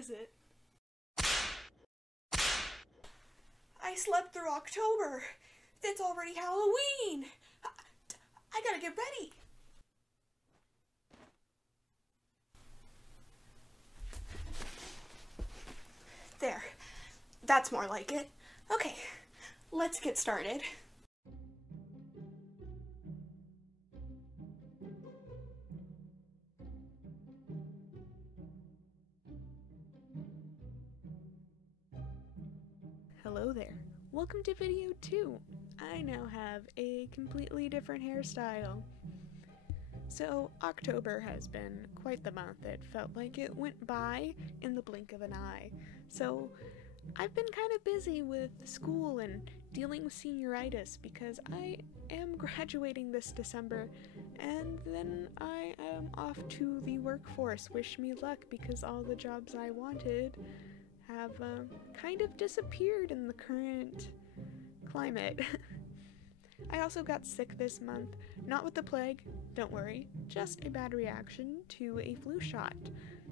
is it? I slept through October. It's already Halloween. I gotta get ready. There. That's more like it. Okay, let's get started. Hello there. Welcome to video 2. I now have a completely different hairstyle. So, October has been quite the month. It felt like it went by in the blink of an eye. So, I've been kind of busy with school and dealing with senioritis because I am graduating this December and then I am off to the workforce. Wish me luck because all the jobs I wanted have kind of disappeared in the current climate. I also got sick this month, not with the plague, don't worry, just a bad reaction to a flu shot.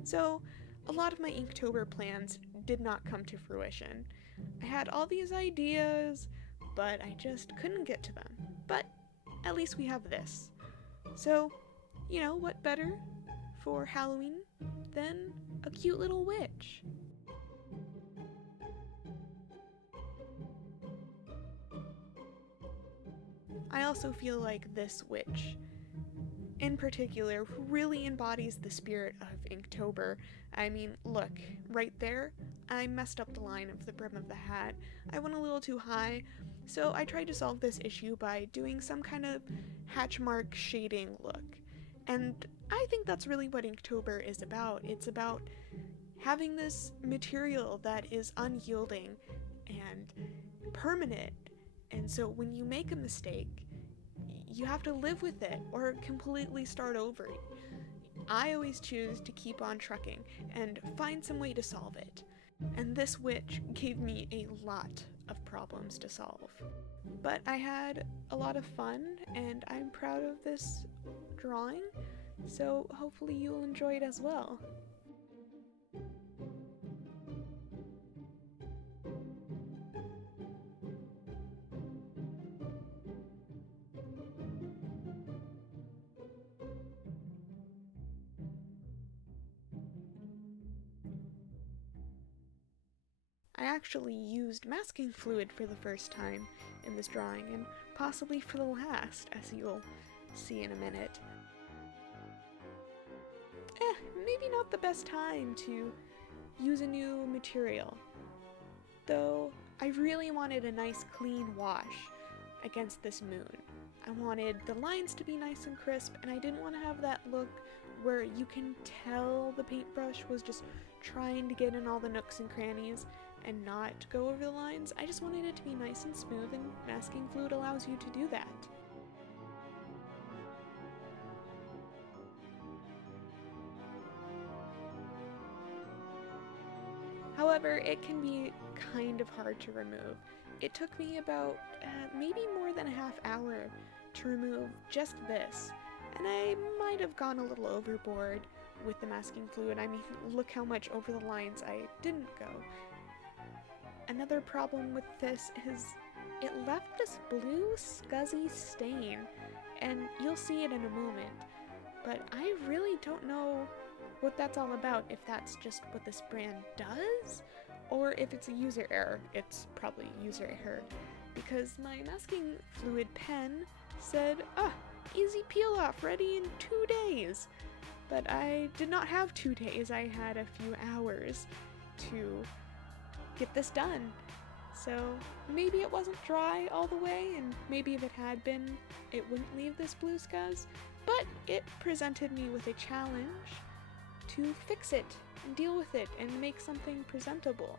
So a lot of my Inktober plans did not come to fruition. I had all these ideas, but I just couldn't get to them. But at least we have this. So, you know, what better for Halloween than a cute little witch? I also feel like this witch, in particular, really embodies the spirit of Inktober. I mean, look, right there, I messed up the line of the brim of the hat. I went a little too high, so I tried to solve this issue by doing some kind of hatch mark shading look. And I think that's really what Inktober is about. It's about having this material that is unyielding and permanent. And so when you make a mistake, you have to live with it or completely start over. I always choose to keep on trucking and find some way to solve it. And this witch gave me a lot of problems to solve. But I had a lot of fun and I'm proud of this drawing, so hopefully you'll enjoy it as well. I actually used masking fluid for the first time in this drawing, and possibly for the last, as you'll see in a minute. Maybe not the best time to use a new material, though I really wanted a nice clean wash against this moon. I wanted the lines to be nice and crisp, and I didn't want to have that look where you can tell the paintbrush was just trying to get in all the nooks and crannies and not go over the lines. I just wanted it to be nice and smooth, and masking fluid allows you to do that. However, it can be kind of hard to remove. It took me about maybe more than a half hour to remove just this, and I might have gone a little overboard with the masking fluid. I mean, look how much over the lines I didn't go. Another problem with this is it left this blue scuzzy stain, and you'll see it in a moment, but I really don't know what that's all about, if that's just what this brand does, or if it's a user error. It's probably user error, because my masking fluid pen said, easy peel off, ready in 2 days. But I did not have 2 days, I had a few hours to get this done. So maybe it wasn't dry all the way, and maybe if it had been, it wouldn't leave this blue scuzz, but it presented me with a challenge to fix it and deal with it and make something presentable.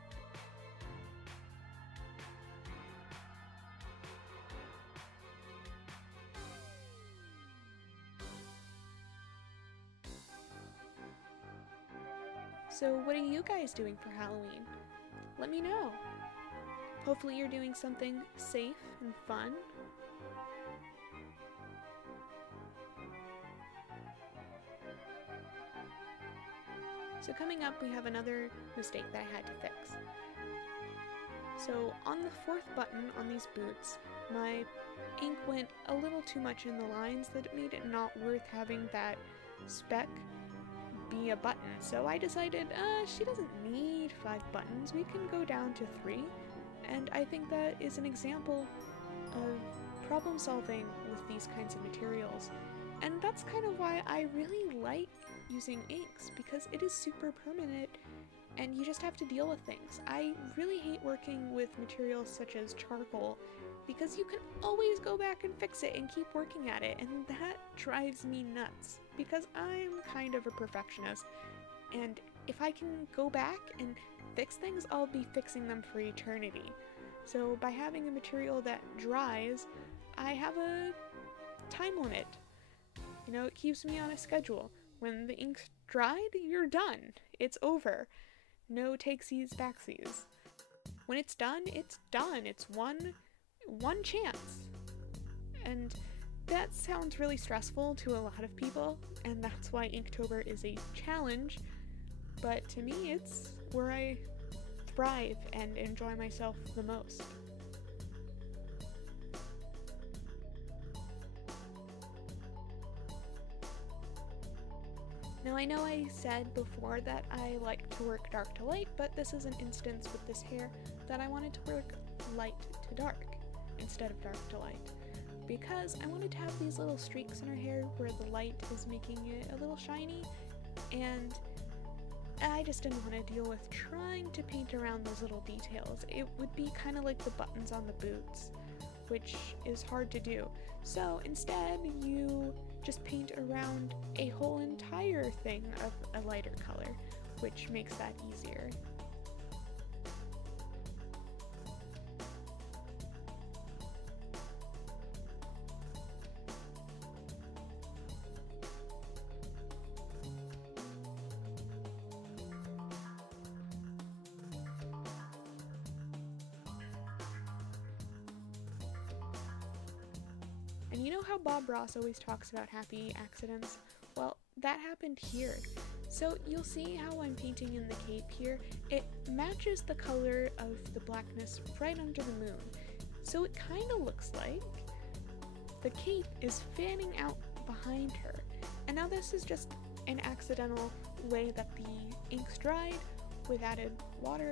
So what are you guys doing for Halloween? Let me know. Hopefully you're doing something safe and fun. So coming up, we have another mistake that I had to fix. So on the fourth button on these boots, my ink went a little too much in the lines that it made it not worth having that speck be a button. So I decided, she doesn't need 5 buttons, we can go down to 3. And I think that is an example of problem solving with these kinds of materials. And that's kind of why I really like using inks, because it is super permanent and you just have to deal with things. I really hate working with materials such as charcoal because you can always go back and fix it and keep working at it, and that drives me nuts because I'm kind of a perfectionist, and if I can go back and fix things, I'll be fixing them for eternity. So by having a material that dries, I have a time limit. You know, it keeps me on a schedule. When the ink's dried, you're done. It's over. No takesies, backsies. When it's done, it's done. It's one chance. And that sounds really stressful to a lot of people, and that's why Inktober is a challenge, but to me it's where I thrive and enjoy myself the most. Now I know I said before that I like to work dark to light, but this is an instance with this hair that I wanted to work light to dark instead of dark to light, because I wanted to have these little streaks in her hair where the light is making it a little shiny, and I just didn't want to deal with trying to paint around those little details. It would be kind of like the buttons on the boots, which is hard to do. So instead, you just paint around a whole entire thing of a lighter color, which makes that easier. And you know how Bob Ross always talks about happy accidents? Well, that happened here. So you'll see how I'm painting in the cape here. It matches the color of the blackness right under the moon. So it kind of looks like the cape is fanning out behind her. And now this is just an accidental way that the ink's dried with added water.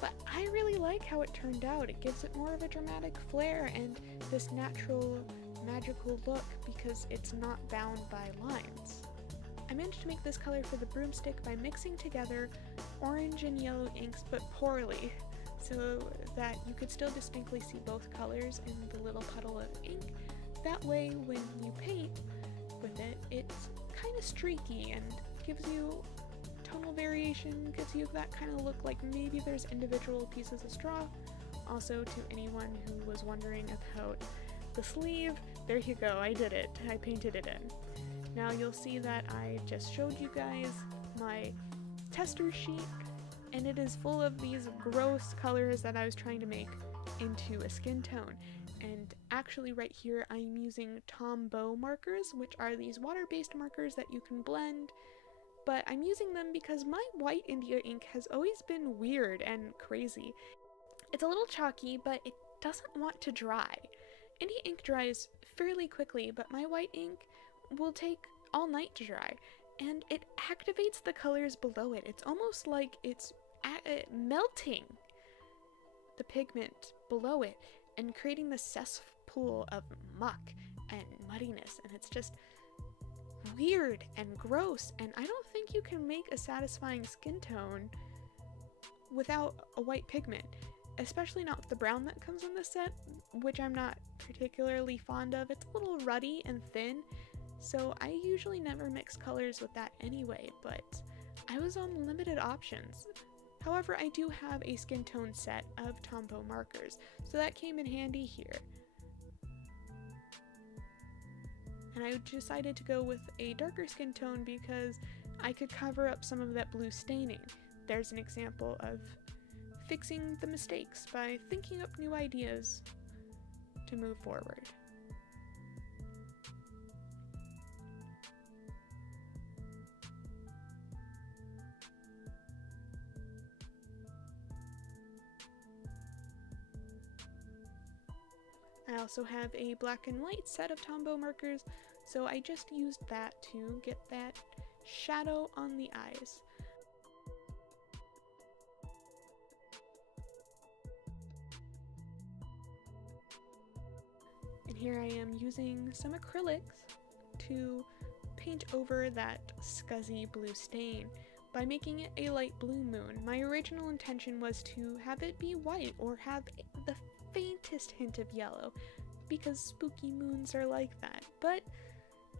But I really like how it turned out. It gives it more of a dramatic flair and this natural, magical look because it's not bound by lines. I managed to make this color for the broomstick by mixing together orange and yellow inks, but poorly, so that you could still distinctly see both colors in the little puddle of ink. That way, when you paint with it, it's kind of streaky and gives you tonal variation, gives you that kind of look like maybe there's individual pieces of straw. Also, to anyone who was wondering about the sleeve, there you go, I did it. I painted it in. Now you'll see that I just showed you guys my tester sheet, and it is full of these gross colors that I was trying to make into a skin tone. And actually right here I'm using Tombow markers, which are these water-based markers that you can blend, but I'm using them because my white India ink has always been weird and crazy. It's a little chalky, but it doesn't want to dry. India ink dries fairly quickly, but my white ink will take all night to dry, and it activates the colors below it. It's almost like it's melting the pigment below it and creating the cesspool of muck and muddiness, and it's just weird and gross, and I don't think you can make a satisfying skin tone without a white pigment, especially not with the brown that comes in the set, which I'm not particularly fond of. It's a little ruddy and thin, so I usually never mix colors with that anyway, but I was on limited options. However, I do have a skin tone set of Tombow markers, so that came in handy here. And I decided to go with a darker skin tone because I could cover up some of that blue staining. There's an example of fixing the mistakes by thinking up new ideas to move forward. I also have a black and white set of Tombow markers, so I just used that to get that shadow on the eyes. And here I am using some acrylics to paint over that scuzzy blue stain by making it a light blue moon. My original intention was to have it be white or have the faintest hint of yellow, because spooky moons are like that, but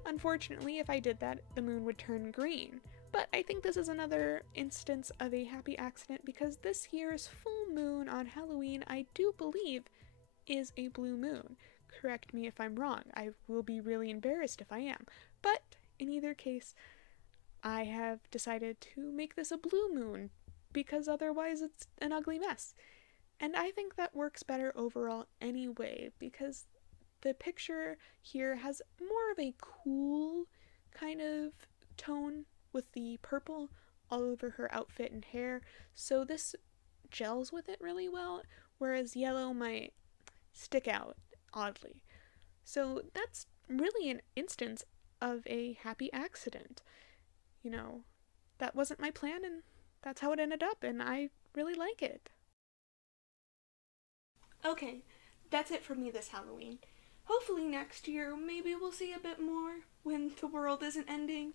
unfortunately if I did that, the moon would turn green. But I think this is another instance of a happy accident, because this year's full moon on Halloween, I do believe, is a blue moon. Correct me if I'm wrong. I will be really embarrassed if I am. But in either case, I have decided to make this a blue moon, because otherwise it's an ugly mess. And I think that works better overall anyway, because the picture here has more of a cool kind of tone with the purple all over her outfit and hair, so this gels with it really well, whereas yellow might stick out oddly. So that's really an instance of a happy accident. You know, that wasn't my plan, and that's how it ended up, and I really like it. Okay, that's it for me this Halloween. Hopefully next year, maybe we'll see a bit more when the world isn't ending.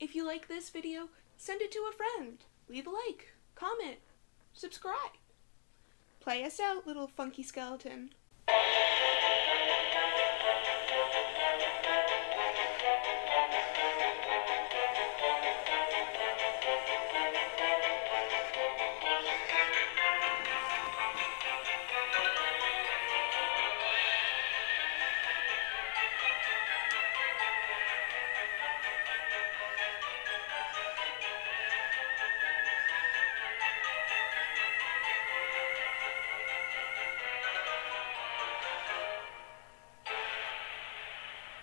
If you like this video, send it to a friend. Leave a like, comment, subscribe. Play us out, little funky skeleton.